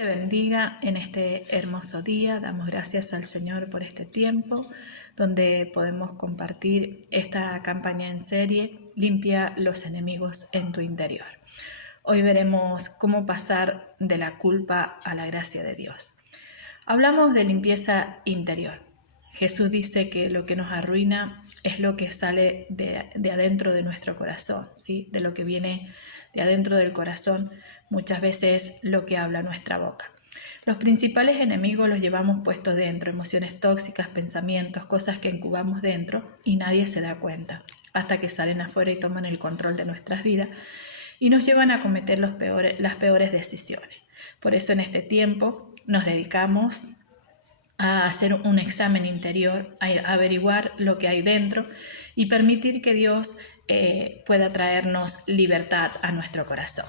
Te bendiga en este hermoso día. Damos gracias al Señor por este tiempo donde podemos compartir esta campaña en serie, Limpia los enemigos en tu interior. Hoy veremos cómo pasar de la culpa a la gracia de Dios. Hablamos de limpieza interior. Jesús dice que lo que nos arruina es lo que sale de adentro de nuestro corazón, ¿sí? De lo que viene de adentro del corazón, muchas veces lo que habla nuestra boca. Los principales enemigos los llevamos puestos dentro, emociones tóxicas, pensamientos, cosas que incubamos dentro y nadie se da cuenta, hasta que salen afuera y toman el control de nuestras vidas y nos llevan a cometer las peores decisiones. Por eso en este tiempo nos dedicamos a hacer un examen interior, a averiguar lo que hay dentro y permitir que Dios pueda traernos libertad a nuestro corazón.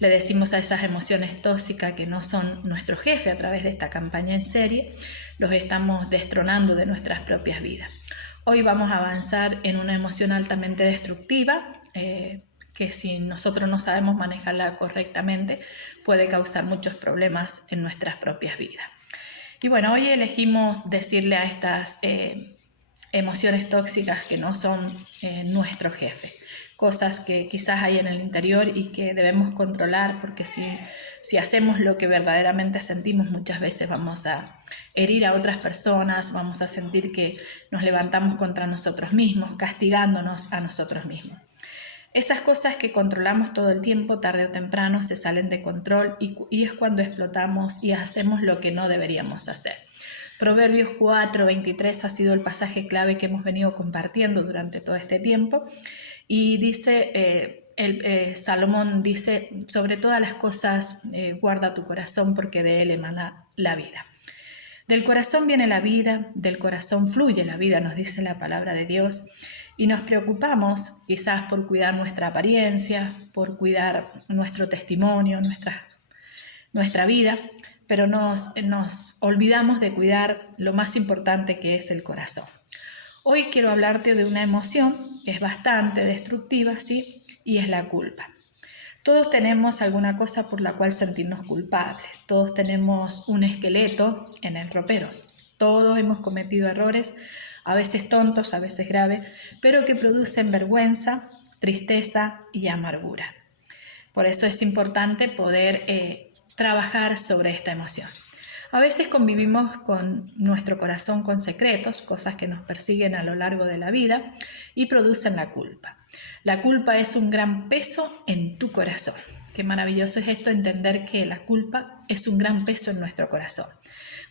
Le decimos a esas emociones tóxicas que no son nuestro jefe a través de esta campaña en serie, los estamos destronando de nuestras propias vidas. Hoy vamos a avanzar en una emoción altamente destructiva, que si nosotros no sabemos manejarla correctamente, puede causar muchos problemas en nuestras propias vidas. Y bueno, hoy elegimos decirle a estas emociones tóxicas que no son nuestro jefe, cosas que quizás hay en el interior y que debemos controlar, porque si hacemos lo que verdaderamente sentimos, muchas veces vamos a herir a otras personas, vamos a sentir que nos levantamos contra nosotros mismos, castigándonos a nosotros mismos. Esas cosas que controlamos todo el tiempo, tarde o temprano, se salen de control y es cuando explotamos y hacemos lo que no deberíamos hacer. Proverbios 4:23 ha sido el pasaje clave que hemos venido compartiendo durante todo este tiempo y dice, Salomón dice, sobre todas las cosas guarda tu corazón porque de él emana la vida. Del corazón viene la vida, del corazón fluye la vida, nos dice la palabra de Dios. Y nos preocupamos quizás por cuidar nuestra apariencia, por cuidar nuestro testimonio, nuestra vida, pero nos olvidamos de cuidar lo más importante que es el corazón. Hoy quiero hablarte de una emoción que es bastante destructiva, ¿sí? Y es la culpa. Todos tenemos alguna cosa por la cual sentirnos culpables. Todos tenemos un esqueleto en el ropero. Todos hemos cometido errores, a veces tontos, a veces graves, pero que producen vergüenza, tristeza y amargura. Por eso es importante poder trabajar sobre esta emoción. A veces convivimos con nuestro corazón con secretos, cosas que nos persiguen a lo largo de la vida y producen la culpa. La culpa es un gran peso en tu corazón. Qué maravilloso es esto, entender que la culpa es un gran peso en nuestro corazón.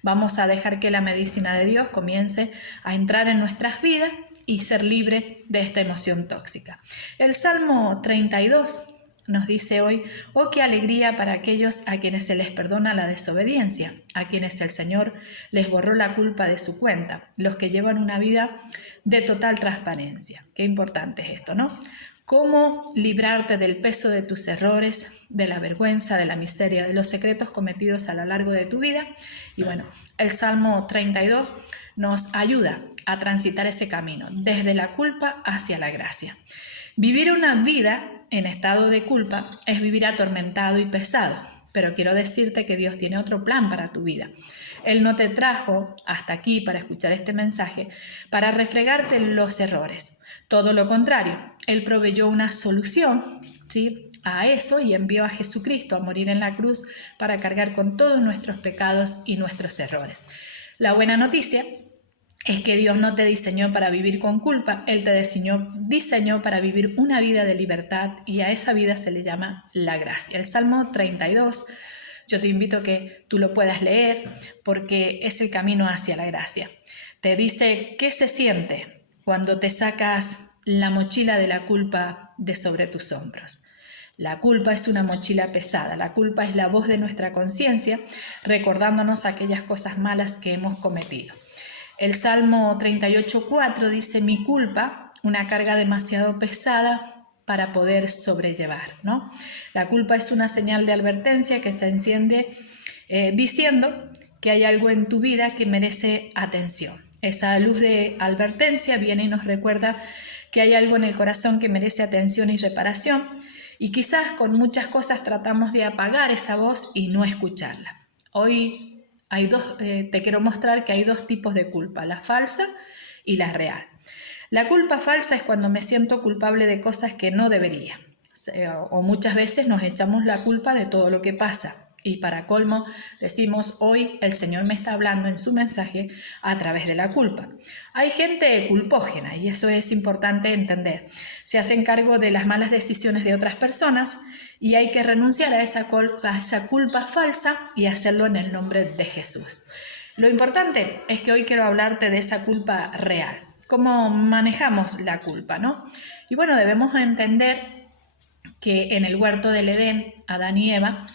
Vamos a dejar que la medicina de Dios comience a entrar en nuestras vidas y ser libre de esta emoción tóxica. El Salmo 32 nos dice hoy, oh, qué alegría para aquellos a quienes se les perdona la desobediencia, a quienes el Señor les borró la culpa de su cuenta, los que llevan una vida de total transparencia. Qué importante es esto, ¿no? Cómo librarte del peso de tus errores, de la vergüenza, de la miseria, de los secretos cometidos a lo largo de tu vida. Y bueno, el Salmo 32 nos ayuda a transitar ese camino, desde la culpa hacia la gracia. Vivir una vida en estado de culpa es vivir atormentado y pesado, pero quiero decirte que Dios tiene otro plan para tu vida. Él no te trajo hasta aquí para escuchar este mensaje, para refregarte los errores. Todo lo contrario, Él proveyó una solución, ¿sí?, a eso y envió a Jesucristo a morir en la cruz para cargar con todos nuestros pecados y nuestros errores. La buena noticia es que Dios no te diseñó para vivir con culpa, Él te diseñó para vivir una vida de libertad y a esa vida se le llama la gracia. El Salmo 32, yo te invito a que tú lo puedas leer porque es el camino hacia la gracia. Te dice qué se siente cuando te sacas la mochila de la culpa de sobre tus hombros. La culpa es una mochila pesada, la culpa es la voz de nuestra conciencia recordándonos aquellas cosas malas que hemos cometido. El Salmo 38:4 dice, mi culpa, una carga demasiado pesada para poder sobrellevar, ¿no? La culpa es una señal de advertencia que se enciende diciendo que hay algo en tu vida que merece atención. Esa luz de advertencia viene y nos recuerda que hay algo en el corazón que merece atención y reparación, y quizás con muchas cosas tratamos de apagar esa voz y no escucharla. Hoy te quiero mostrar que hay dos tipos de culpa, la falsa y la real. La culpa falsa es cuando me siento culpable de cosas que no debería, o muchas veces nos echamos la culpa de todo lo que pasa. Y para colmo decimos, hoy el Señor me está hablando en su mensaje a través de la culpa. Hay gente culpógena y eso es importante entender. Se hacen cargo de las malas decisiones de otras personas y hay que renunciar a esa culpa falsa y hacerlo en el nombre de Jesús. Lo importante es que hoy quiero hablarte de esa culpa real. ¿Cómo manejamos la culpa, no? Y bueno, debemos entender que en el huerto del Edén, Adán y Eva,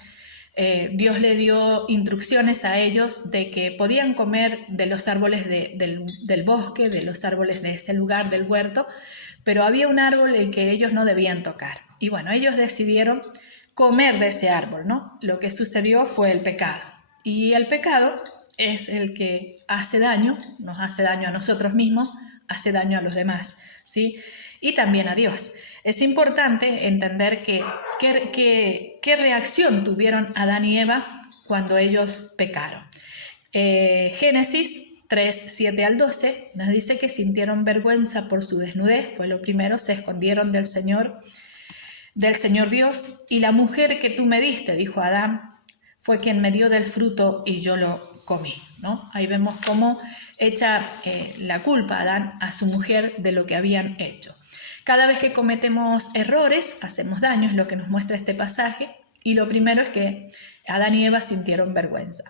Dios le dio instrucciones a ellos de que podían comer de los árboles del bosque, de los árboles de ese lugar, del huerto, pero había un árbol el que ellos no debían tocar. Y bueno, ellos decidieron comer de ese árbol, ¿no? Lo que sucedió fue el pecado. Y el pecado es el que hace daño, nos hace daño a nosotros mismos, hace daño a los demás, ¿sí? Y también a Dios. Es importante entender qué reacción tuvieron Adán y Eva cuando ellos pecaron. Génesis 3, 7 al 12 nos dice que sintieron vergüenza por su desnudez, fue lo primero, se escondieron del Señor Dios, y la mujer que tú me diste, dijo Adán, fue quien me dio del fruto y yo lo comí, ¿no? Ahí vemos cómo echa la culpa Adán a su mujer de lo que habían hecho. Cada vez que cometemos errores, hacemos daño, es lo que nos muestra este pasaje, y lo primero es que Adán y Eva sintieron vergüenza.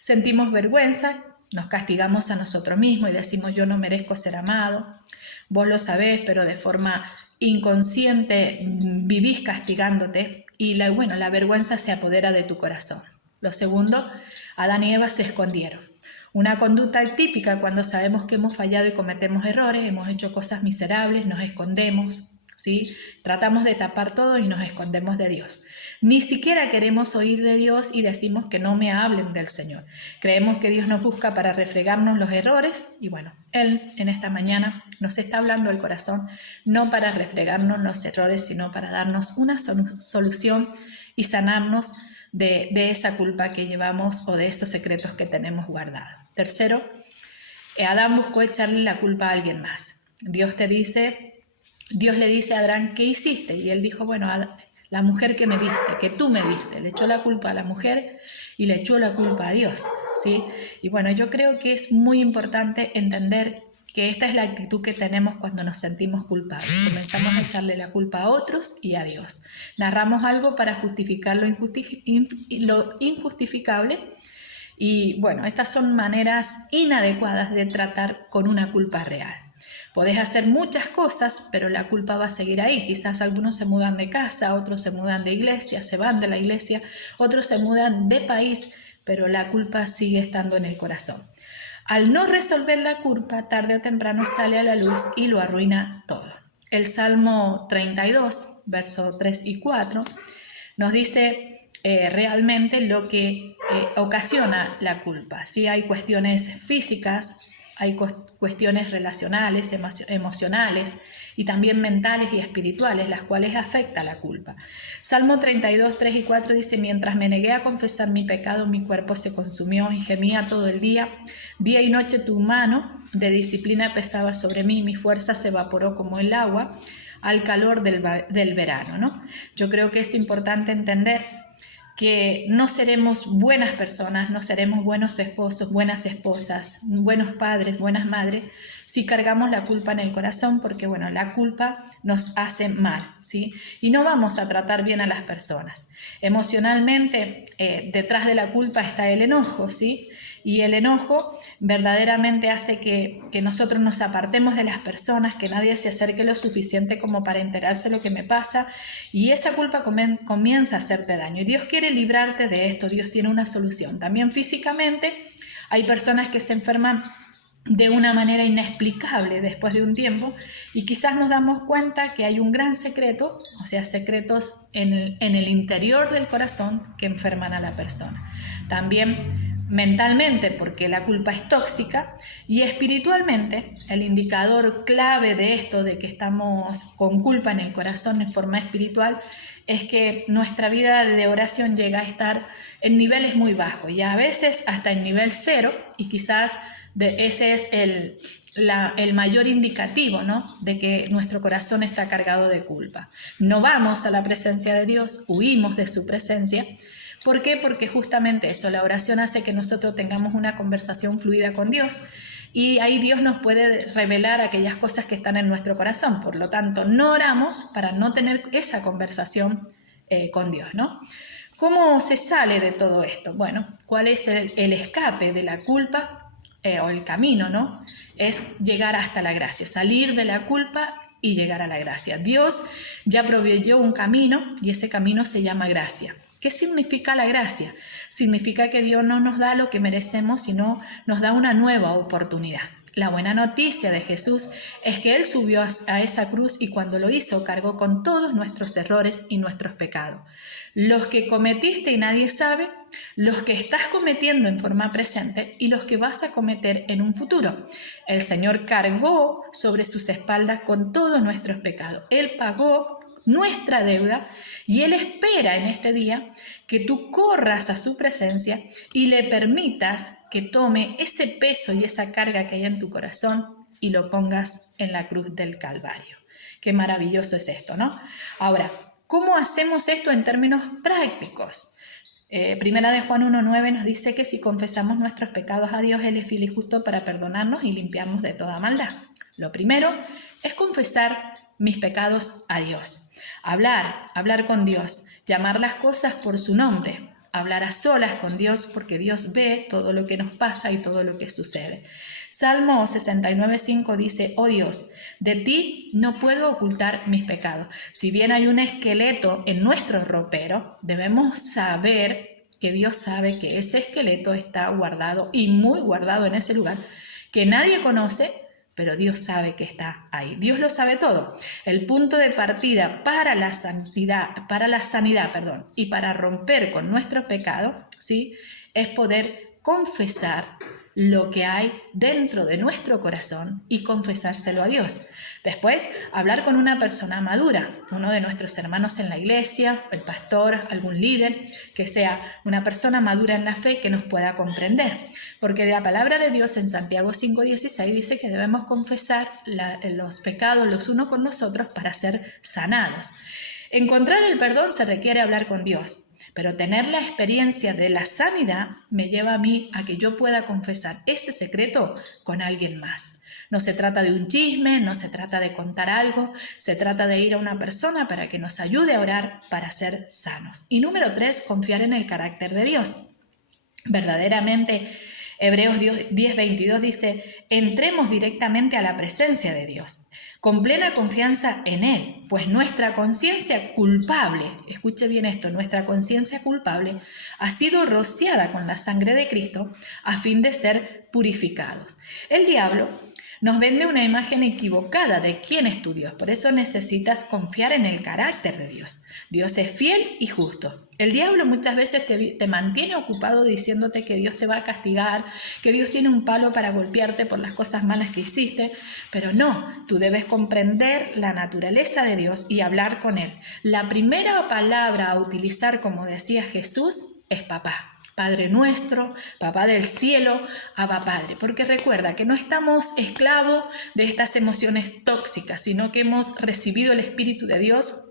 Sentimos vergüenza, nos castigamos a nosotros mismos y decimos, yo no merezco ser amado, vos lo sabés, pero de forma inconsciente vivís castigándote, y la vergüenza se apodera de tu corazón. Lo segundo, Adán y Eva se escondieron. Una conducta típica cuando sabemos que hemos fallado y cometemos errores, hemos hecho cosas miserables, nos escondemos, ¿sí? Tratamos de tapar todo y nos escondemos de Dios. Ni siquiera queremos oír de Dios y decimos que no me hablen del Señor. Creemos que Dios nos busca para refregarnos los errores y bueno, Él en esta mañana nos está hablando el corazón, no para refregarnos los errores, sino para darnos una solución y sanarnos de esa culpa que llevamos o de esos secretos que tenemos guardados. Tercero, Adán buscó echarle la culpa a alguien más. Dios le dice a Adán, ¿qué hiciste? Y él dijo, bueno, la mujer que me diste, que tú me diste, le echó la culpa a la mujer y le echó la culpa a Dios, ¿sí? Y bueno, yo creo que es muy importante entender que esta es la actitud que tenemos cuando nos sentimos culpables. Comenzamos a echarle la culpa a otros y a Dios. Narramos algo para justificar lo injustificable y bueno, estas son maneras inadecuadas de tratar con una culpa real. Podés hacer muchas cosas, pero la culpa va a seguir ahí. Quizás algunos se mudan de casa, otros se mudan de iglesia, se van de la iglesia, otros se mudan de país, pero la culpa sigue estando en el corazón. Al no resolver la culpa, tarde o temprano sale a la luz y lo arruina todo. El Salmo 32, versos 3 y 4, nos dice realmente lo que ocasiona la culpa. Sí, hay cuestiones físicas, hay cuestiones relacionales, emocionales y también mentales y espirituales, las cuales afecta la culpa. Salmo 32, 3 y 4 dice, mientras me negué a confesar mi pecado, mi cuerpo se consumió y gemía todo el día. Día y noche tu mano de disciplina pesaba sobre mí, mi fuerza se evaporó como el agua al calor del verano, ¿no? Yo creo que es importante entender que no seremos buenas personas, no seremos buenos esposos, buenas esposas, buenos padres, buenas madres, si cargamos la culpa en el corazón, porque bueno, la culpa nos hace mal, ¿sí? Y no vamos a tratar bien a las personas. Emocionalmente, detrás de la culpa está el enojo, ¿sí? Y el enojo verdaderamente hace que nosotros nos apartemos de las personas, que nadie se acerque lo suficiente como para enterarse lo que me pasa, y esa culpa comienza a hacerte daño. Y Dios quiere librarte de esto, Dios tiene una solución. También físicamente hay personas que se enferman de una manera inexplicable después de un tiempo y quizás nos damos cuenta que hay un gran secreto, o sea, secretos en el interior del corazón que enferman a la persona. También mentalmente porque la culpa es tóxica, y espiritualmente el indicador clave de esto, de que estamos con culpa en el corazón en forma espiritual, es que nuestra vida de oración llega a estar en niveles muy bajos y a veces hasta en nivel 0, y quizás ese es el mayor indicativo, ¿no?, de que nuestro corazón está cargado de culpa. No vamos a la presencia de Dios, huimos de su presencia. ¿Por qué? Porque justamente eso, la oración hace que nosotros tengamos una conversación fluida con Dios, y ahí Dios nos puede revelar aquellas cosas que están en nuestro corazón. Por lo tanto, no oramos para no tener esa conversación con Dios, ¿no? ¿Cómo se sale de todo esto? Bueno, ¿cuál es el escape de la culpa o el camino, ¿no? Es llegar hasta la gracia, salir de la culpa y llegar a la gracia. Dios ya proveyó un camino y ese camino se llama gracia. ¿Qué significa la gracia? Significa que Dios no nos da lo que merecemos, sino nos da una nueva oportunidad. La buena noticia de Jesús es que Él subió a esa cruz y cuando lo hizo cargó con todos nuestros errores y nuestros pecados. Los que cometiste y nadie sabe, los que estás cometiendo en forma presente y los que vas a cometer en un futuro. El Señor cargó sobre sus espaldas con todos nuestros pecados. Él pagó nuestra deuda y Él espera en este día que tú corras a su presencia y le permitas que tome ese peso y esa carga que hay en tu corazón y lo pongas en la cruz del Calvario. Qué maravilloso es esto, ¿no? Ahora, ¿cómo hacemos esto en términos prácticos? Primera de Juan 1:9 nos dice que si confesamos nuestros pecados a Dios, Él es fiel y justo para perdonarnos y limpiarnos de toda maldad. Lo primero es confesar mis pecados a Dios. Hablar con Dios, llamar las cosas por su nombre, hablar a solas con Dios porque Dios ve todo lo que nos pasa y todo lo que sucede. Salmo 69:5 dice: oh Dios, de ti no puedo ocultar mis pecados. Si bien hay un esqueleto en nuestro ropero, debemos saber que Dios sabe que ese esqueleto está guardado y muy guardado en ese lugar, que nadie conoce, pero Dios sabe que está ahí. Dios lo sabe todo. El punto de partida para la sanidad, y para romper con nuestro pecado, ¿sí?, es poder confesar lo que hay dentro de nuestro corazón y confesárselo a Dios. Después, hablar con una persona madura, uno de nuestros hermanos en la iglesia, el pastor, algún líder, que sea una persona madura en la fe que nos pueda comprender. Porque la palabra de Dios en Santiago 5:16 dice que debemos confesar los pecados los unos con los otros para ser sanados. Encontrar el perdón se requiere hablar con Dios. Pero tener la experiencia de la sanidad me lleva a mí a que yo pueda confesar ese secreto con alguien más. No se trata de un chisme, no se trata de contar algo, se trata de ir a una persona para que nos ayude a orar para ser sanos. Y número 3, confiar en el carácter de Dios. Verdaderamente, Hebreos 10:22 dice: entremos directamente a la presencia de Dios, con plena confianza en Él, pues nuestra conciencia culpable, escuche bien esto, nuestra conciencia culpable ha sido rociada con la sangre de Cristo a fin de ser purificados. El diablo nos vende una imagen equivocada de quién es tu Dios, por eso necesitas confiar en el carácter de Dios. Dios es fiel y justo. El diablo muchas veces te mantiene ocupado diciéndote que Dios te va a castigar, que Dios tiene un palo para golpearte por las cosas malas que hiciste, pero no, tú debes comprender la naturaleza de Dios y hablar con Él. La primera palabra a utilizar, como decía Jesús, es papá. Padre nuestro, papá del cielo, Abba Padre, porque recuerda que no estamos esclavos de estas emociones tóxicas, sino que hemos recibido el Espíritu de Dios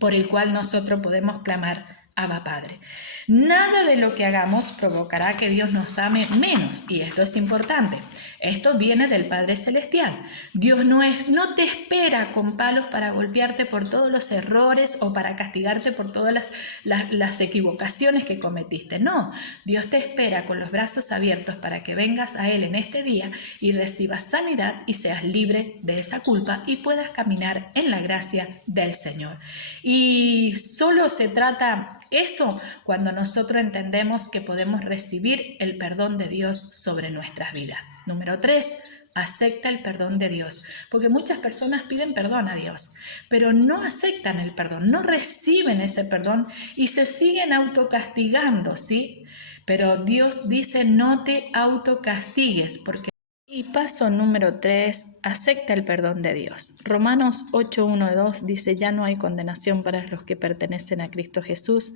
por el cual nosotros podemos clamar Abba Padre. Nada de lo que hagamos provocará que Dios nos ame menos, y esto es importante. Esto viene del Padre Celestial. Dios no te espera con palos para golpearte por todos los errores o para castigarte por todas las equivocaciones que cometiste. No, Dios te espera con los brazos abiertos para que vengas a Él en este día y recibas sanidad y seas libre de esa culpa y puedas caminar en la gracia del Señor. Y solo se trata eso cuando nosotros entendemos que podemos recibir el perdón de Dios sobre nuestras vidas. Número 3, acepta el perdón de Dios, porque muchas personas piden perdón a Dios, pero no aceptan el perdón, no reciben ese perdón y se siguen autocastigando, ¿sí? Pero Dios dice no te autocastigues, porque... Y paso número 3, acepta el perdón de Dios. Romanos 8:1-2 dice, ya no hay condenación para los que pertenecen a Cristo Jesús,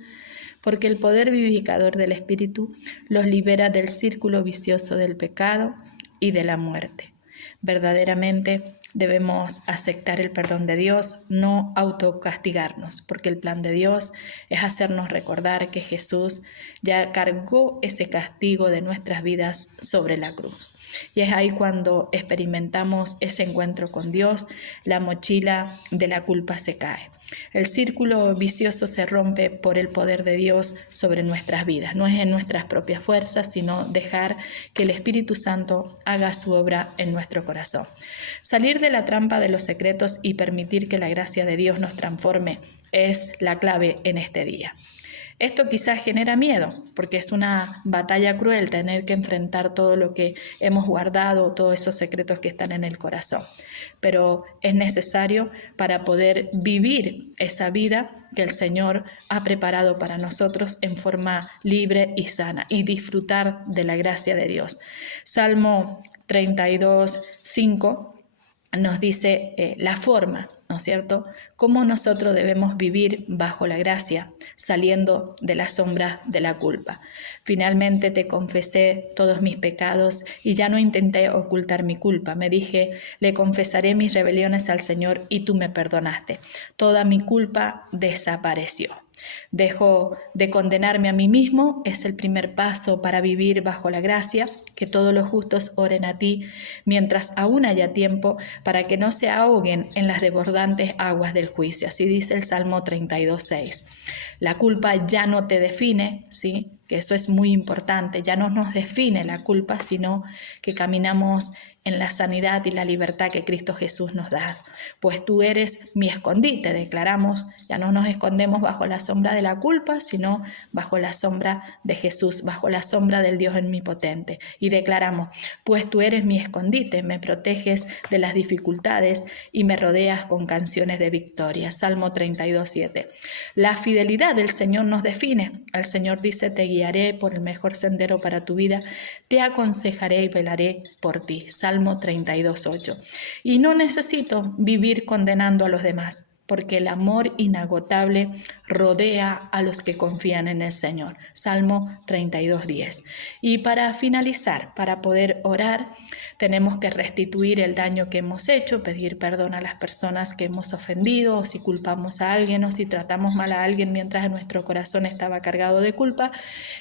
porque el poder vivificador del Espíritu los libera del círculo vicioso del pecado y de la muerte. Verdaderamente debemos aceptar el perdón de Dios, no autocastigarnos, porque el plan de Dios es hacernos recordar que Jesús ya cargó ese castigo de nuestras vidas sobre la cruz. Y es ahí cuando experimentamos ese encuentro con Dios, la mochila de la culpa se cae. El círculo vicioso se rompe por el poder de Dios sobre nuestras vidas. No es en nuestras propias fuerzas, sino dejar que el Espíritu Santo haga su obra en nuestro corazón. Salir de la trampa de los secretos y permitir que la gracia de Dios nos transforme es la clave en este día. Esto quizás genera miedo, porque es una batalla cruel tener que enfrentar todo lo que hemos guardado, todos esos secretos que están en el corazón. Pero es necesario para poder vivir esa vida que el Señor ha preparado para nosotros en forma libre y sana y disfrutar de la gracia de Dios. Salmo 32:5 nos dice la forma, ¿no es cierto?, cómo nosotros debemos vivir bajo la gracia, saliendo de la sombra de la culpa. Finalmente te confesé todos mis pecados y ya no intenté ocultar mi culpa. Me dije, le confesaré mis rebeliones al Señor y tú me perdonaste. Toda mi culpa desapareció. Dejo de condenarme a mí mismo, es el primer paso para vivir bajo la gracia. Que todos los justos oren a ti mientras aún haya tiempo, para que no se ahoguen en las desbordantes aguas del juicio. Así dice el Salmo 32:6. La culpa ya no te define, ¿sí? Que eso es muy importante. Ya no nos define la culpa, sino que caminamos en la sanidad y la libertad que Cristo Jesús nos da. Pues tú eres mi escondite, declaramos. Ya no nos escondemos bajo la sombra de la culpa, sino bajo la sombra de Jesús, bajo la sombra del Dios omnipotente. Y declaramos, pues tú eres mi escondite, me proteges de las dificultades y me rodeas con canciones de victoria. Salmo 32:7. La fidelidad del Señor nos define. El Señor dice, te guiaré por el mejor sendero para tu vida, te aconsejaré y velaré por ti. Salmo 32:8. Y no necesito vivir condenando a los demás, porque el amor inagotable rodea a los que confían en el Señor. Salmo 32:10. Y para finalizar, para poder orar, tenemos que restituir el daño que hemos hecho, pedir perdón a las personas que hemos ofendido, o si culpamos a alguien, o si tratamos mal a alguien mientras nuestro corazón estaba cargado de culpa,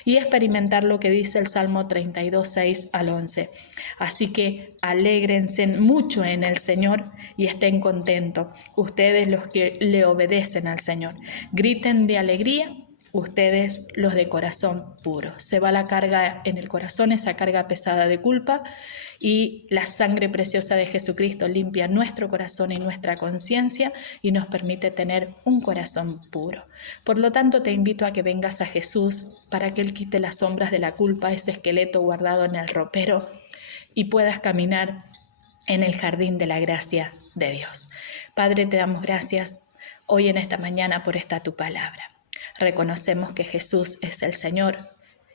y experimentar lo que dice el Salmo 32:6-11. Así que alégrense mucho en el Señor y estén contentos, ustedes los que le obedecen al Señor. Griten de alegría, ustedes los de corazón puro. Se va la carga en el corazón, esa carga pesada de culpa, y la sangre preciosa de Jesucristo limpia nuestro corazón y nuestra conciencia y nos permite tener un corazón puro. Por lo tanto, te invito a que vengas a Jesús para que Él quite las sombras de la culpa, ese esqueleto guardado en el ropero, y puedas caminar en el jardín de la gracia de Dios. Padre, te damos gracias hoy en esta mañana por esta tu palabra. Reconocemos que Jesús es el Señor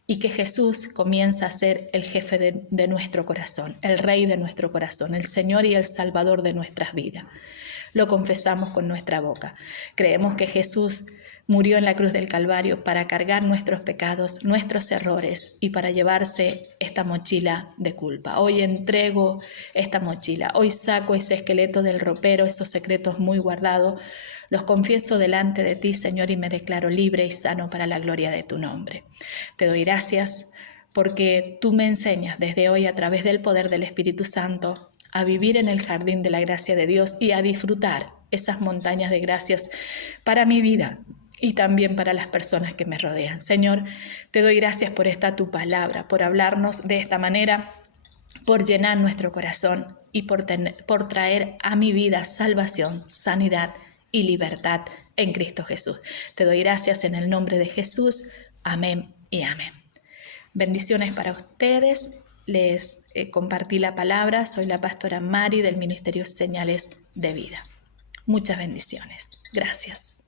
y que Jesús comienza a ser el jefe de nuestro corazón, el Rey de nuestro corazón, el Señor y el Salvador de nuestras vidas. Lo confesamos con nuestra boca. Creemos que Jesús murió en la cruz del Calvario para cargar nuestros pecados, nuestros errores y para llevarse esta mochila de culpa. Hoy entrego esta mochila, hoy saco ese esqueleto del ropero, esos secretos muy guardados, los confieso delante de ti, Señor, y me declaro libre y sano para la gloria de tu nombre. Te doy gracias porque tú me enseñas desde hoy a través del poder del Espíritu Santo a vivir en el jardín de la gracia de Dios y a disfrutar esas montañas de gracias para mi vida y también para las personas que me rodean. Señor, te doy gracias por esta tu palabra, por hablarnos de esta manera, por llenar nuestro corazón y por traer a mi vida salvación, sanidad y libertad en Cristo Jesús. Te doy gracias en el nombre de Jesús. Amén y amén. Bendiciones para ustedes. Les compartí la palabra. Soy la pastora Mari del Ministerio Señales de Vida. Muchas bendiciones. Gracias.